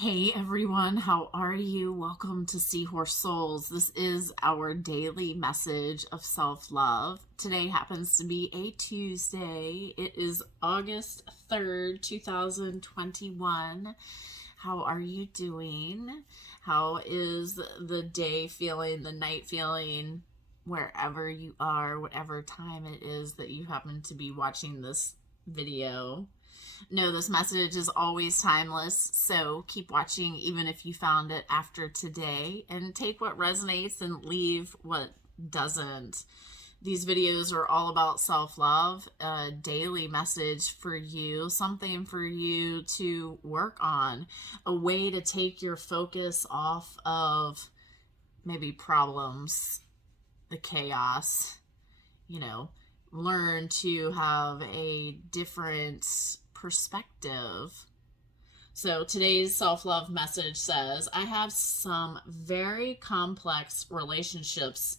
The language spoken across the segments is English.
Hey everyone, how are you? Welcome to SeahorseSouls. This is our daily message of self-love. Today happens to be a Tuesday. It is August 3rd, 2021. How are you doing? How is the day feeling, the night feeling, wherever you are, whatever time it is that you happen to be watching this video? No, this message is always timeless, so keep watching even if you found it after today, and take what resonates and leave what doesn't. These videos are all about self-love, a daily message for you, something for you to work on, a way to take your focus off of maybe problems, the chaos, learn to have a different perspective. So today's self-love message says, I have some very complex relationships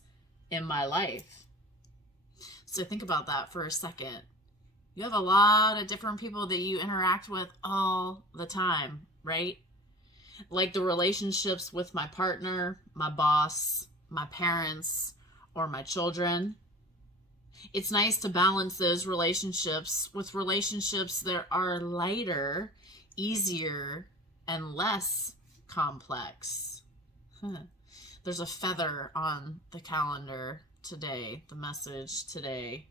in my life. So think about that for a second. You have a lot of different people that you interact with all the time, right? Like the relationships with my partner, my boss, my parents, or my children. It's nice to balance those relationships with relationships that are lighter, easier, and less complex. There's a feather on the calendar today, the message today.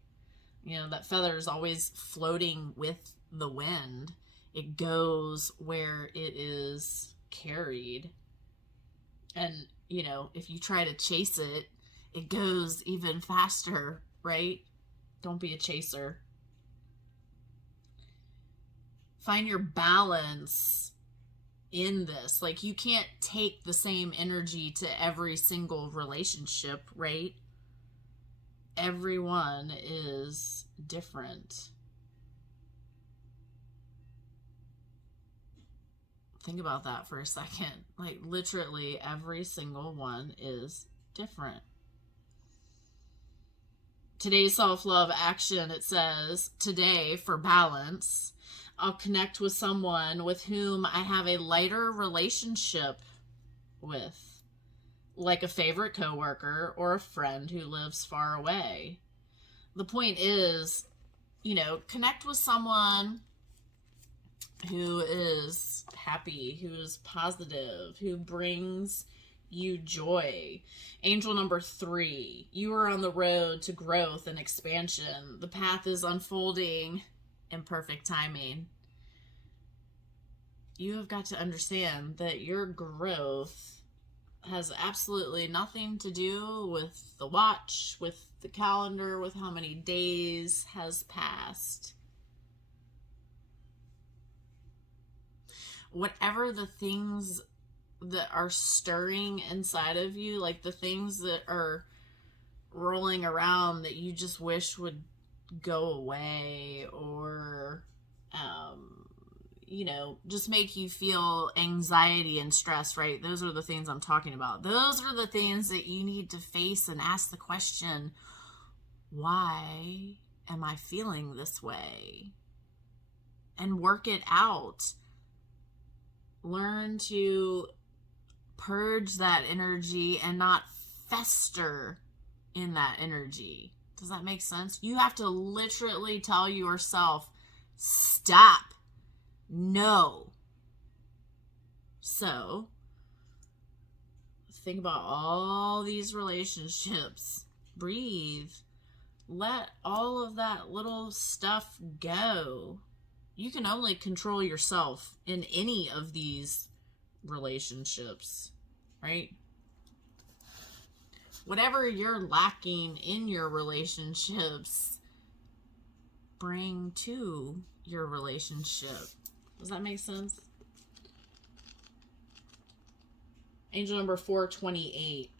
That feather is always floating with the wind. It goes where it is carried. And, if you try to chase it, it goes even faster, right? Don't be a chaser. Find your balance in this. Like, you can't take the same energy to every single relationship, right? Everyone is different. Think about that for a second. Like, literally every single one is different. Today's self-love action, it says, today for balance, I'll connect with someone with whom I have a lighter relationship with, like a favorite coworker or a friend who lives far away. The point is, connect with someone who is happy, who is positive, who brings you joy. Angel number 3, you are on the road to growth and expansion. The path is unfolding in perfect timing. You have got to understand that your growth has absolutely nothing to do with the watch, with the calendar, with how many days has passed. Whatever the things that are stirring inside of you, like the things that are rolling around that you just wish would go away, or just make you feel anxiety and stress, right? Those are the things I'm talking about. Those are the things that you need to face and ask the question, why am I feeling this way? And work it out. Learn to purge that energy and not fester in that energy. Does that make sense? You have to literally tell yourself, stop. No. So, think about all these relationships. Breathe. Let all of that little stuff go. You can only control yourself in any of these relationships, right? Whatever you're lacking in your relationships, bring to your relationship. Does that make sense? Angel number 428.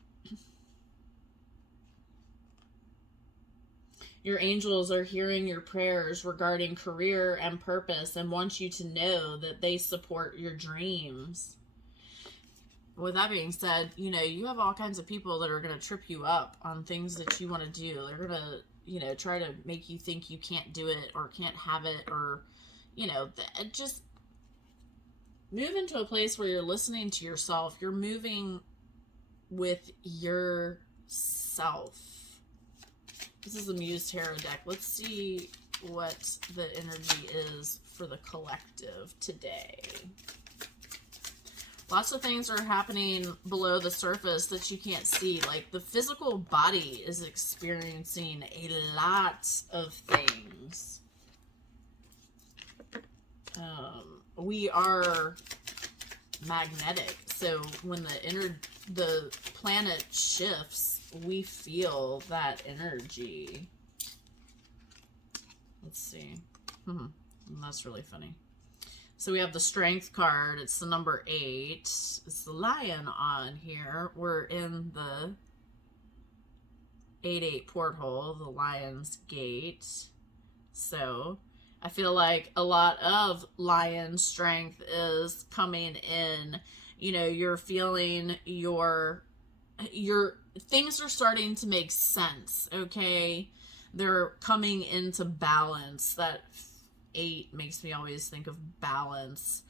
Your angels are hearing your prayers regarding career and purpose and want you to know that they support your dreams. With that being said, you have all kinds of people that are going to trip you up on things that you want to do. They're going to, try to make you think you can't do it or can't have it, or, just move into a place where you're listening to yourself. You're moving with yourself. This is the Muse Tarot deck. Let's see what the energy is for the collective today. Lots of things are happening below the surface that you can't see. Like, the physical body is experiencing a lot of things. We are magnetic. So when the planet shifts, we feel that energy. Let's see. That's really funny. So we have the Strength card. It's the number 8. It's the lion on here. We're in the 8-8 porthole, the Lion's Gate. So I feel like a lot of lion strength is coming in. You know, you're feeling your things are starting to make sense, okay? They're coming into balance. That 8 makes me always think of balance.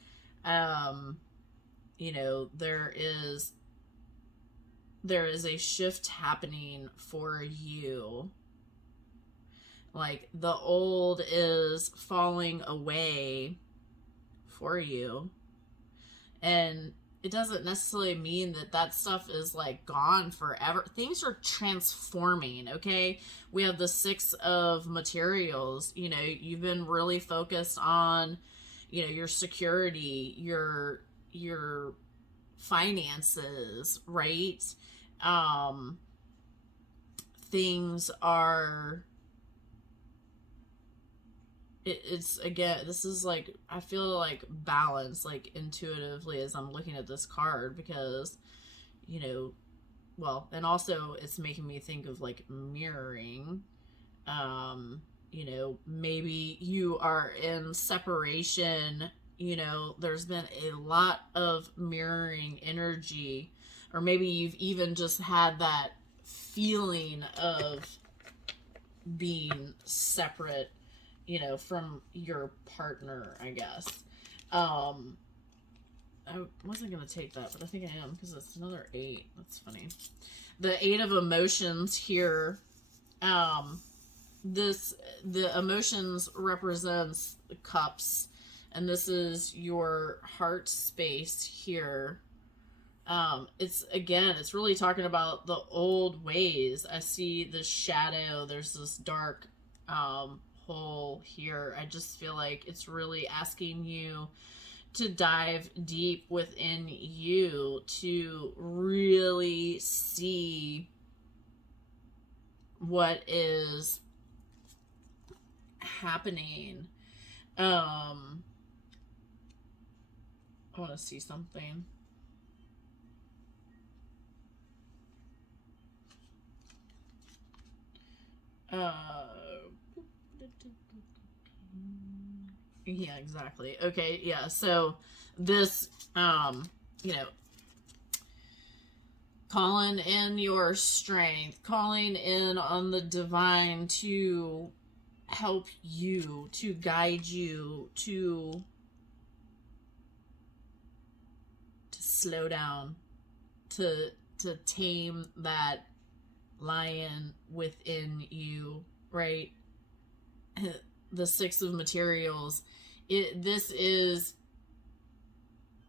You know, there is a shift happening for you. Like, the old is falling away for you. And it doesn't necessarily mean that that stuff is, like, gone forever. Things are transforming, okay? We have the 6 of materials. You know, you've been really focused on, you know, your security, your finances, right? Things are... It's again, this is like, I feel like balance, like, intuitively as I'm looking at this card, because, you know, well, and also it's making me think of, like, mirroring. You know, maybe you are in separation, you know, there's been a lot of mirroring energy, or maybe you've even just had that feeling of being separate, you know, from your partner, I guess. I wasn't going to take that, but I think I am, because it's another 8. That's funny. The 8 of emotions here. The emotions represents the cups, and this is your heart space here. It's really talking about the old ways. I see the shadow. There's this dark, hole here. I just feel like it's really asking you to dive deep within you to really see what is happening. I want to see something. Yeah, exactly. Okay, yeah. So this, you know, calling in your strength, calling in on the divine to help you, to guide you, to slow down, to tame that lion within you, right? The 6 of materials. This is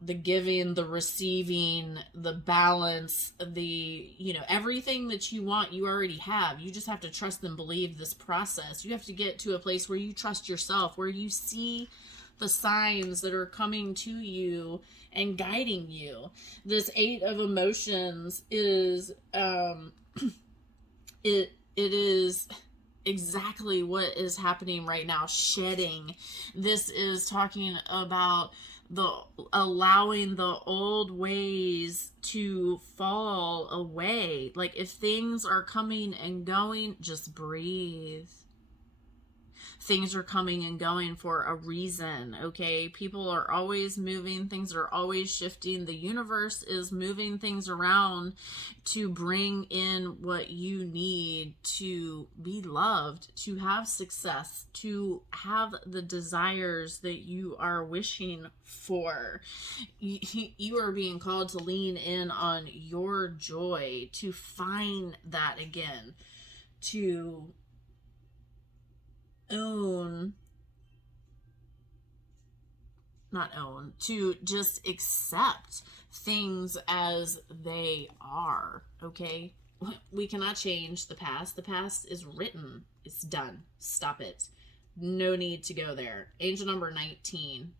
the giving, the receiving, the balance, the, you know, everything that you want, you already have. You just have to trust and believe this process. You have to get to a place where you trust yourself, where you see the signs that are coming to you and guiding you. This 8 of emotions is, it is exactly what is happening right now. Shedding. This is talking about allowing the old ways to fall away. Like, if things are coming and going, just breathe. things are coming and going for a reason, okay? People are always moving. Things are always shifting. The universe is moving things around to bring in what you need to be loved, to have success, to have the desires that you are wishing for. You are being called to lean in on your joy, to find that again, to to just accept things as they are, okay? We cannot change the past. The past is written. It's done. Stop it. No need to go there. Angel number 19.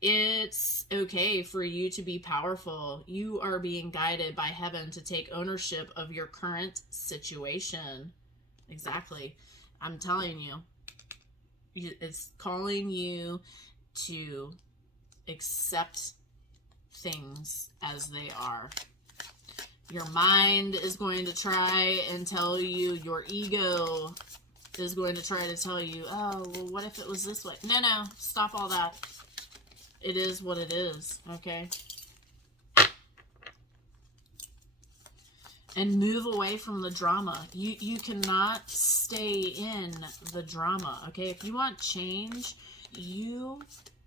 It's okay for you to be powerful. You are being guided by heaven to take ownership of your current situation. Exactly. I'm telling you. It's calling you to accept things as they are. Your mind is going to try and tell you, your ego is going to try to tell you, oh, well, what if it was this way? No, stop all that. It is what it is, okay? And move away from the drama. You cannot stay in the drama, okay? If you want change, you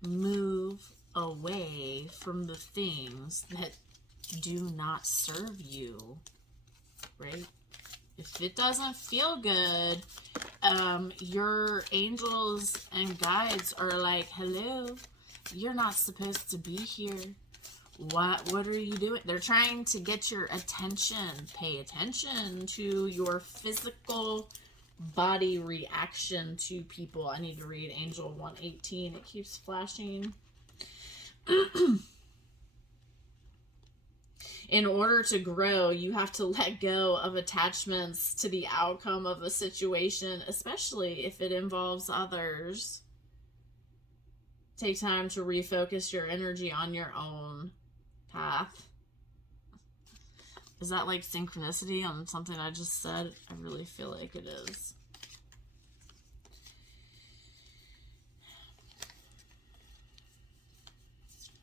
move away from the things that do not serve you, right? If it doesn't feel good, your angels and guides are like, hello, you're not supposed to be here. What are you doing? They're trying to get your attention. Pay attention to your physical body reaction to people. I need to read Angel 118. It keeps flashing. In order to grow, you have to let go of attachments to the outcome of a situation, especially if it involves others. Take time to refocus your energy on your own path. Is that like synchronicity on something I just said? I really feel like it is.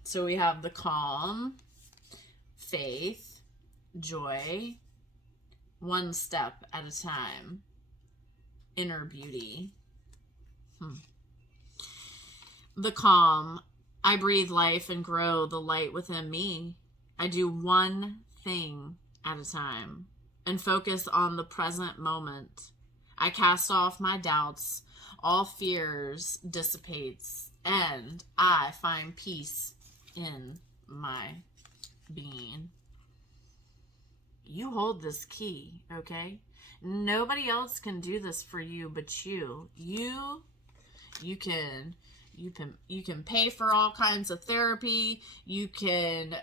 So we have the calm, faith, joy, one step at a time, inner beauty. The calm, I breathe life and grow the light within me. I do one thing at a time and focus on the present moment. I cast off my doubts, all fears dissipates, and I find peace in my being. You hold this key, okay? Nobody else can do this for you but you. You can pay for all kinds of therapy. You can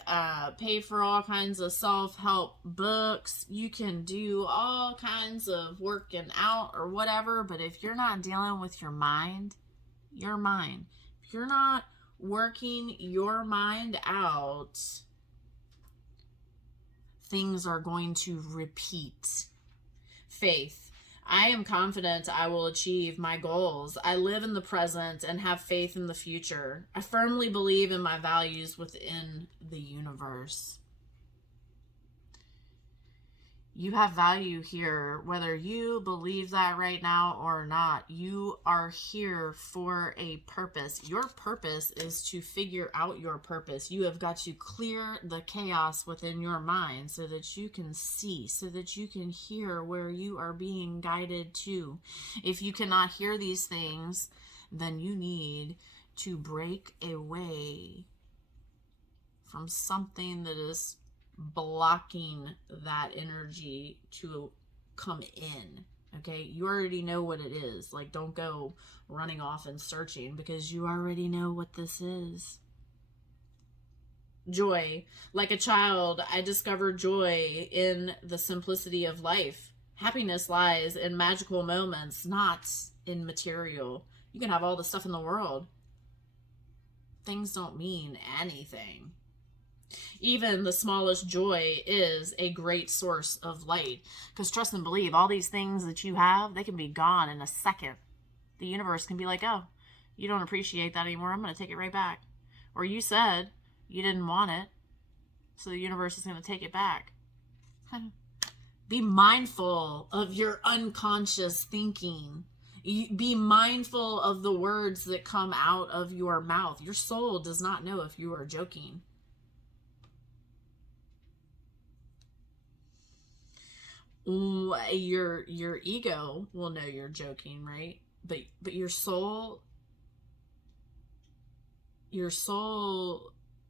pay for all kinds of self-help books. You can do all kinds of working out or whatever. But if you're not dealing with your mind, if you're not working your mind out, things are going to repeat. Faith. I am confident I will achieve my goals. I live in the present and have faith in the future. I firmly believe in my values within the universe. You have value here, whether you believe that right now or not. You are here for a purpose. Your purpose is to figure out your purpose. You have got to clear the chaos within your mind so that you can see, so that you can hear where you are being guided to. If you cannot hear these things, then you need to break away from something that is blocking that energy to come in. Okay, you already know what it is. Like, don't go running off and searching, because you already know what this is. Joy. Like a child, I discovered joy in the simplicity of life. Happiness lies in magical moments, not in material. You can have all the stuff in the world. Things don't mean anything. Even the smallest joy is a great source of light. Because trust and believe, all these things that you have, they can be gone in a second. The universe can be like, oh, you don't appreciate that anymore. I'm going to take it right back. Or you said you didn't want it, so the universe is going to take it back. Be mindful of your unconscious thinking. Be mindful of the words that come out of your mouth. Your soul does not know if you are joking. Your ego will know you're joking, right? But your soul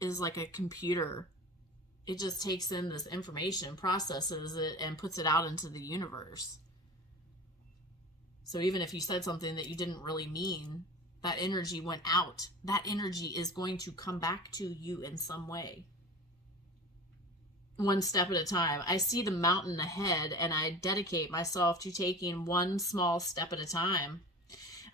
is like a computer. It just takes in this information, processes it, and puts it out into the universe. So even if you said something that you didn't really mean, that energy went out. That energy is going to come back to you in some way. One step at a time. I see the mountain ahead, and I dedicate myself to taking one small step at a time.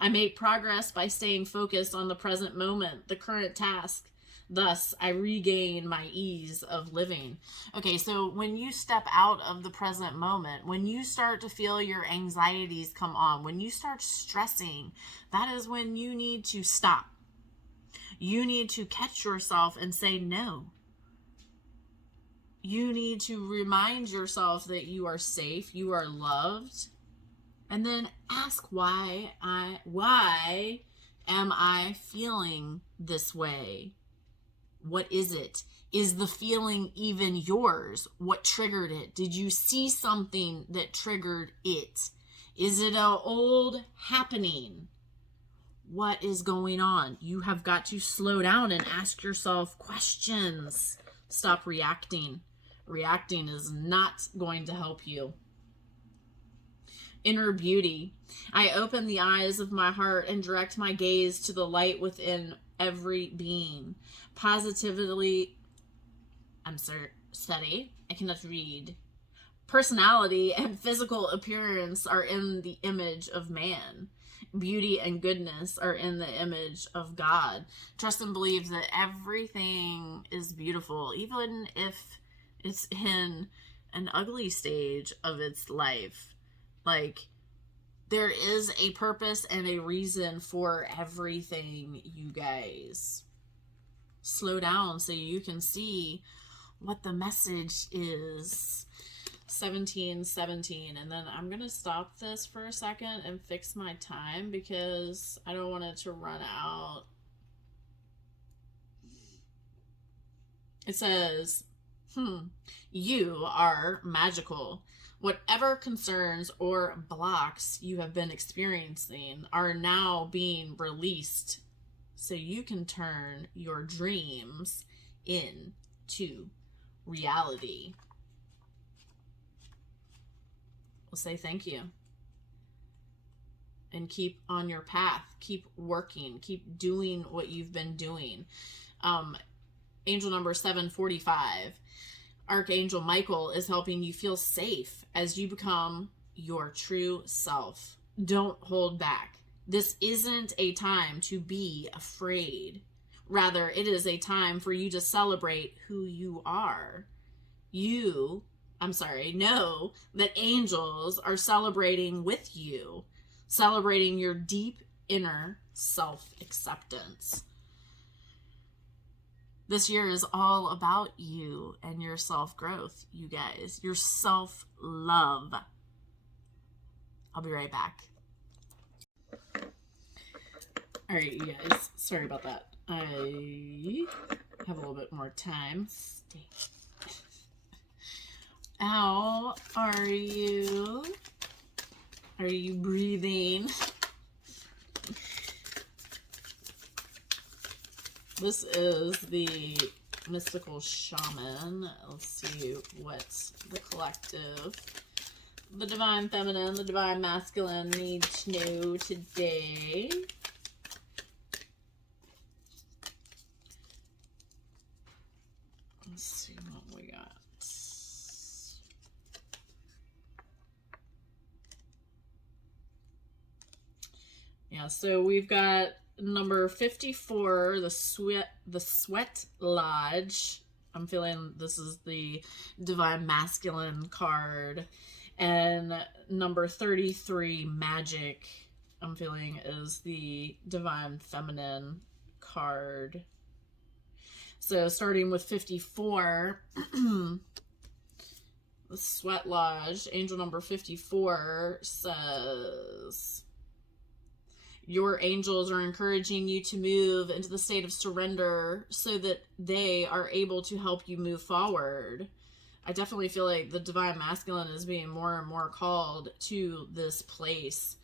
I make progress by staying focused on the present moment, the current task. Thus, I regain my ease of living. Okay, so when you step out of the present moment, when you start to feel your anxieties come on, when you start stressing, that is when you need to stop. You need to catch yourself and say no. You need to remind yourself that you are safe, you are loved, and then ask why am I feeling this way? What is it? Is the feeling even yours? What triggered it? Did you see something that triggered it? Is it an old happening? What is going on? You have got to slow down and ask yourself questions. Stop reacting. Reacting is not going to help you. Inner beauty. I open the eyes of my heart and direct my gaze to the light within every being. Positively, steady. I cannot read. Personality and physical appearance are in the image of man. Beauty and goodness are in the image of God. Trust and believe that everything is beautiful, even if it's in an ugly stage of its life. Like, there is a purpose and a reason for everything, you guys. Slow down so you can see what the message is. 1717. And then I'm going to stop this for a second and fix my time because I don't want it to run out. It says, you are magical. Whatever concerns or blocks you have been experiencing are now being released so you can turn your dreams into reality. We'll say thank you. And keep on your path. Keep working. Keep doing what you've been doing. Angel number 745. Archangel Michael is helping you feel safe as you become your true self. Don't hold back. This isn't a time to be afraid. Rather, it is a time for you to celebrate who you are. Know that angels are celebrating with you, celebrating your deep inner self-acceptance. This year is all about you and your self-growth, you guys. Your self-love. I'll be right back. All right, you guys. Sorry about that. I have a little bit more time. Stay. How are you? Are you breathing? This is the mystical shaman. Let's see what the collective, the divine feminine, the divine masculine need to know today. Let's see what we got. Yeah, so we've got number 54, the Sweat Lodge. I'm feeling this is the divine masculine card. And number 33, Magic. I'm feeling is the Divine Feminine card. So starting with 54, the Sweat Lodge, angel number 54 says, your angels are encouraging you to move into the state of surrender so that they are able to help you move forward. I definitely feel like the Divine Masculine is being more and more called to this place.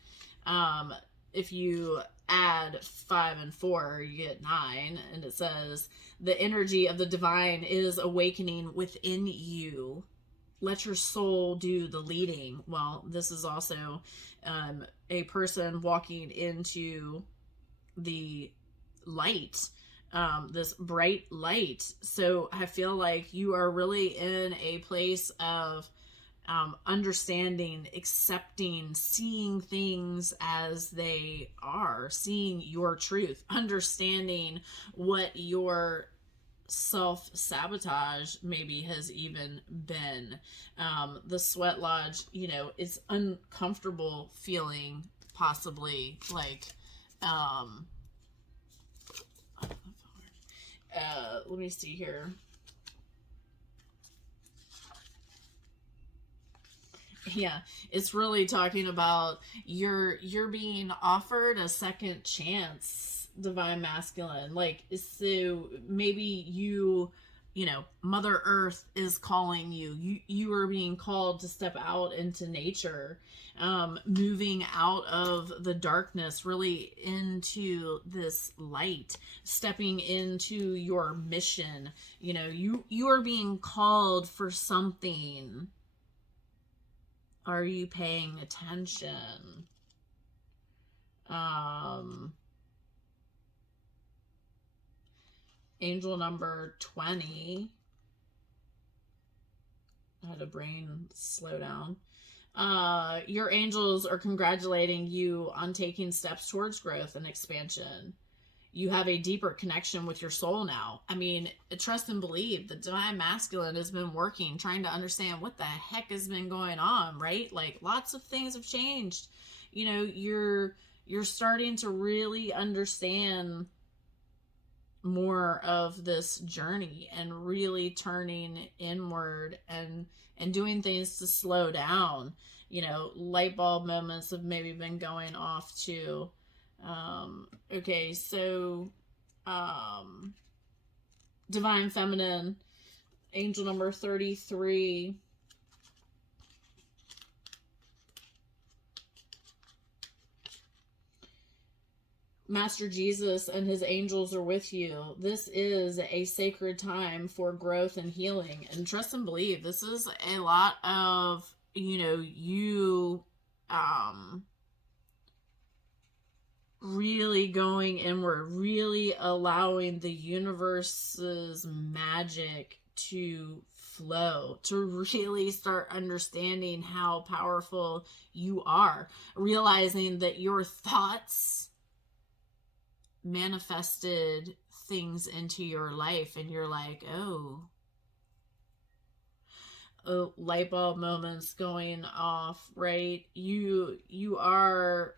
If you add 5 and 4, you get 9, and it says, the energy of the divine is awakening within you. Let your soul do the leading. Well, this is also a person walking into the light, this bright light. So I feel like you are really in a place of understanding, accepting, seeing things as they are, seeing your truth, understanding what your self-sabotage maybe has even been. The Sweat Lodge, you know, it's uncomfortable feeling, possibly like let me see here. Yeah, it's really talking about you're being offered a second chance, Divine Masculine. Like, so maybe you know, Mother Earth is calling you. You are being called to step out into nature, moving out of the darkness, really into this light, stepping into your mission. You know, you are being called for something. Are you paying attention? Angel number 20. I had a brain slow down. Your angels are congratulating you on taking steps towards growth and expansion. You have a deeper connection with your soul now. I mean, trust and believe. The Divine Masculine has been working, trying to understand what the heck has been going on, right? Like, lots of things have changed. You know, you're starting to really understand more of this journey and really turning inward and doing things to slow down. You know, light bulb moments have maybe been going off too. Okay, so Divine Feminine, angel number 33. Master Jesus and his angels are with you. This is a sacred time for growth and healing. And trust and believe, this is a lot of, you know, you really going inward, really allowing the universe's magic to flow, to really start understanding how powerful you are, realizing that your thoughts manifested things into your life, and you're like, oh, light bulb moments going off, right? You are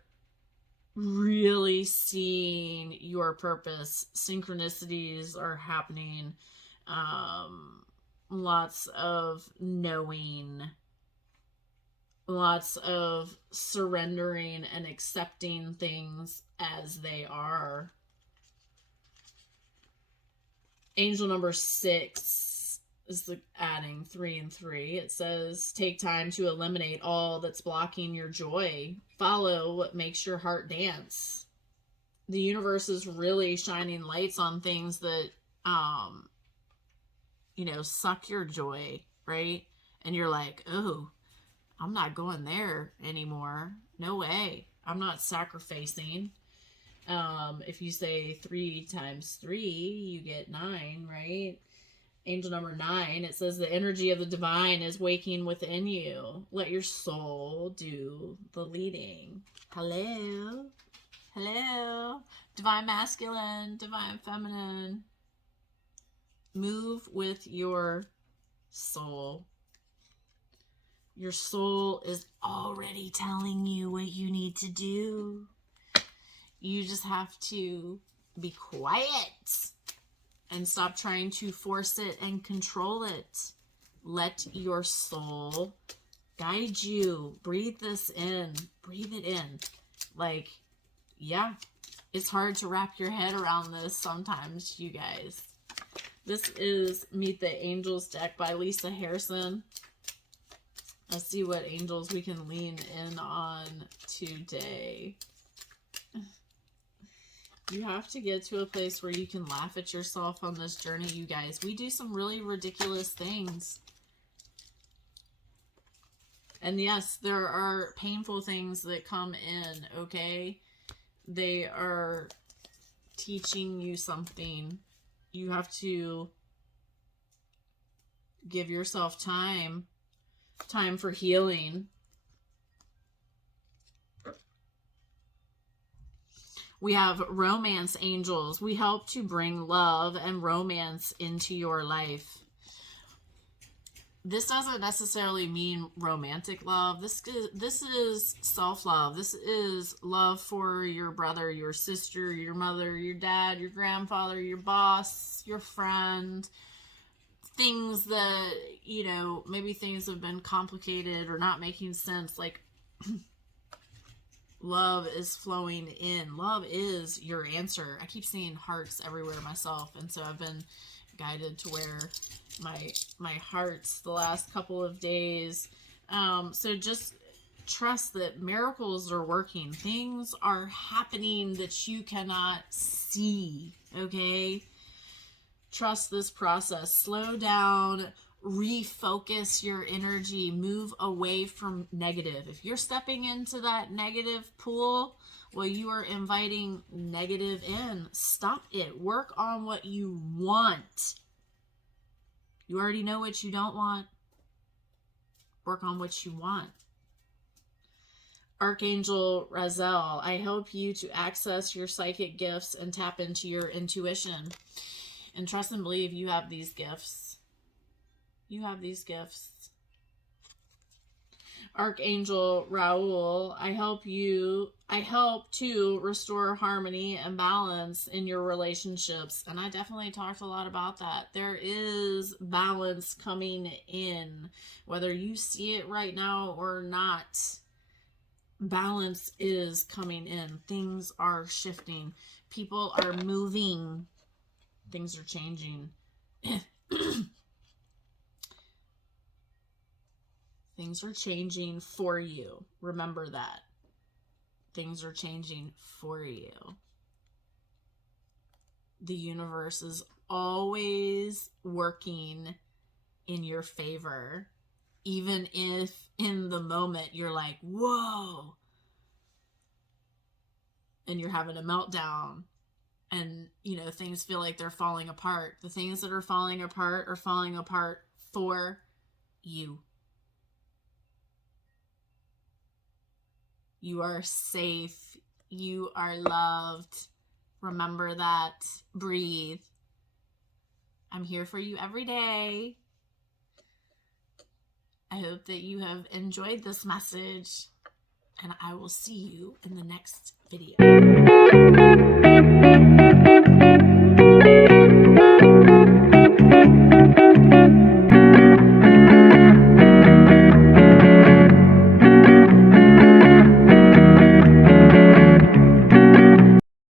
really seeing your purpose. Synchronicities are happening. Lots of knowing, lots of surrendering and accepting things as they are. Angel number 6 is the adding 3 and 3. It says, take time to eliminate all that's blocking your joy. Follow what makes your heart dance. The universe is really shining lights on things that, you know, suck your joy, right? And you're like, oh, I'm not going there anymore. No way. I'm not sacrificing. If you say 3 times 3, you get 9, right? Angel number 9, it says the energy of the divine is waking within you. Let your soul do the leading. Hello. Hello. Divine Masculine, Divine Feminine. Move with your soul. Your soul is already telling you what you need to do. You just have to be quiet and stop trying to force it and control it. Let your soul guide you. Breathe this in. Breathe it in. Like, yeah, it's hard to wrap your head around this sometimes, you guys. This is Meet the Angels deck by Lisa Harrison. Let's see what angels we can lean in on today. You have to get to a place where you can laugh at yourself on this journey, you guys. We do some really ridiculous things. And yes, there are painful things that come in, okay? They are teaching you something. You have to give yourself time for healing. We have romance angels. We help to bring love and romance into your life. This doesn't necessarily mean romantic love. This is self-love. This is love for your brother, your sister, your mother, your dad, your grandfather, your boss, your friend. Things that, you know, maybe things have been complicated or not making sense. Like, love is flowing in. Love is your answer. I keep seeing hearts everywhere myself, and so I've been guided to wear my hearts the last couple of days. So just trust that miracles are working. Things are happening that you cannot see, okay? Trust this process. Slow down, refocus your energy, move away from negative. If you're stepping into that negative pool, well, you are inviting negative in. Stop it. Work on what you want. You already know what you don't want. Work on what you want. Archangel Razel, I help you to access your psychic gifts and tap into your intuition. And trust and believe you have these gifts. You have these gifts. Archangel Raul, I help to restore harmony and balance in your relationships. And I definitely talked a lot about that. There is balance coming in, whether you see it right now or not. Balance is coming in. Things are shifting. People are moving. Things are changing. Things are changing for you. Remember that. Things are changing for you. The universe is always working in your favor. Even if in the moment you're like, whoa, and you're having a meltdown and, you know, things feel like they're falling apart. The things that are falling apart for you. You are safe. You are loved. Remember that. Breathe. I'm here for you every day. I hope that you have enjoyed this message, and I will see you in the next video.